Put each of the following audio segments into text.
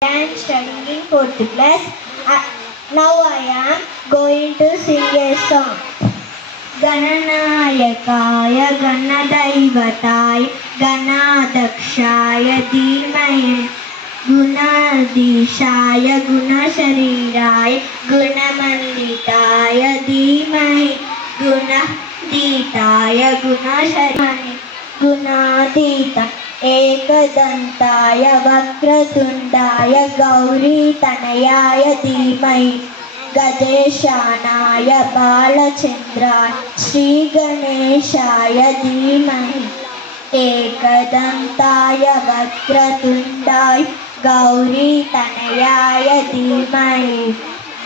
I am studying in 4th class. Now I am going to sing a song. गणनायकाय गणदैवताय गणाध्यक्षाय धीमहि गुणाधीशाय गुणशरीराय गुणमण्डिताय धीमहि गुणातीताय गुणशरीराय गुणातीत एकदन्ताय वक्रतुण्डाय गौरीतनयाय धीमहि गजेशानाय बालचन्द्राय श्रीगणेशाय धीमहि एकदन्ताय वक्रतुण्डाय गौरीतनयाय धीमहि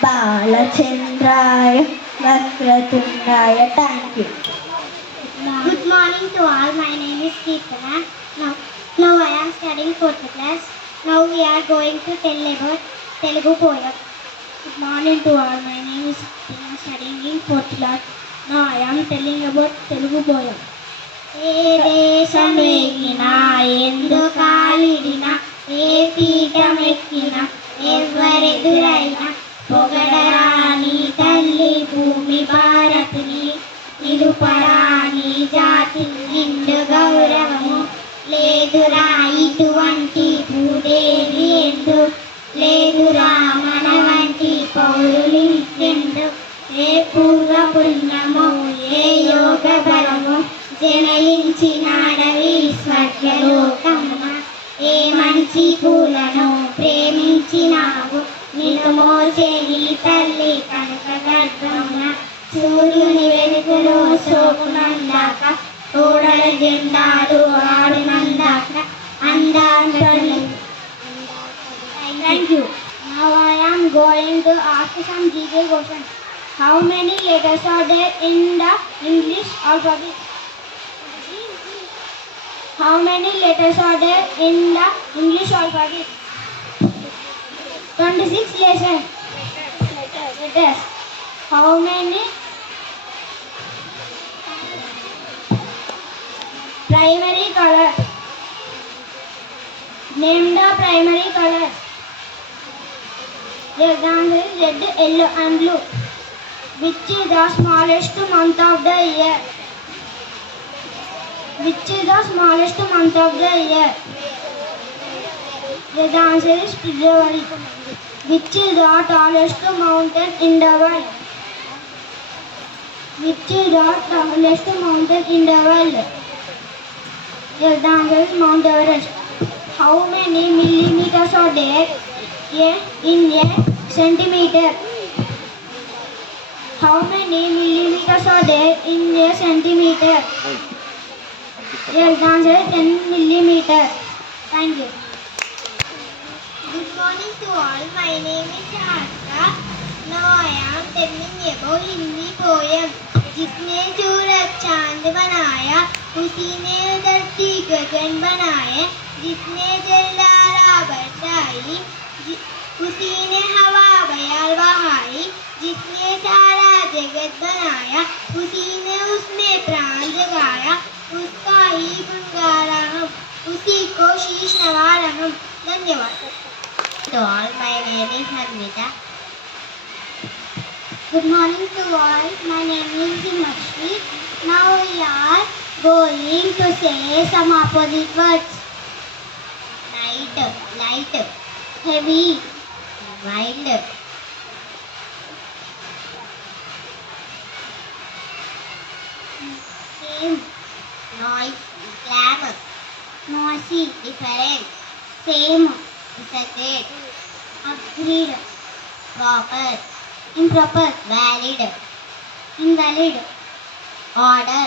बालचन्द्राय वक्रतुण्डाय. Thank you. Good morning to all. My name is Kirtana. Now I am studying 4th class. Now we are going to tell about Telugu poem. Good morning to all. My name is Kirtana. I am studying in 4th class. Now I am telling about Telugu poem. ఏ దేశమెక్కినా ఎందు కాలిడినా ఏ పీఠమెక్కినా ఎవరెదురైనా పొగడరాని తల్లి భూమి భారతిని నిలుపరాని జాతి నిండు గౌరవము లేదురా ఇటువంటి భూదేవి ఎందు లేదురా మన వంటి పౌరులిందెందు ఏ పూర్వ పుణ్యము ఏ యోగ బలము జనయించినాడవి స్వర్గలోకమ్మ ఏ మంచి పూలను ప్రేమించినావు నిన్ను మోసే నీ తల్లి కనక గర్భమ్మ సూర్యుని వెలుగులో సోకునందాక కోడల జెండాలు ఆడినందాక అందాంతలి. Thank you. Now I am going to ask some GK questions. How many letters are there in the English alphabet? How many letters are there in the English alphabet? 26 letters. How many primary colors? Name the primary colors. The answer is red, yellow and blue. Which is the smallest month of the year? Which is the smallest month of the year? The answer is February. Which is the tallest mountain in the world? Which is the tallest mountain in the world? The answer is Mount Everest. How many millimeters are there in a centimeter? How many millimeters are there in a centimeter? Yes, the answer is 10 millimeters. Thank you. Good morning to all. My name is Shasta. Now I am telling about Hindi poem. जिसने सूरज चांद बनाया उसी ने धरती गगन बनाए जिसने जलधारा बरसाई उसी ने हवा बयाल बहाई जिसने सारा जगत बनाया उसी ने उसमें प्राण जगाया उसका ही गुण गा रहा हूँ उसी को शीश नवा रहा हूँ. धन्यवाद. To all, my name is Harmita. Good morning to all. My name is Dimashri. Now we are going to say some opposite words. Night, light, Heavy, wild, same, noise, clamor, noisy, different, same, disagreed, agreed, proper, improper, valid, invalid, order,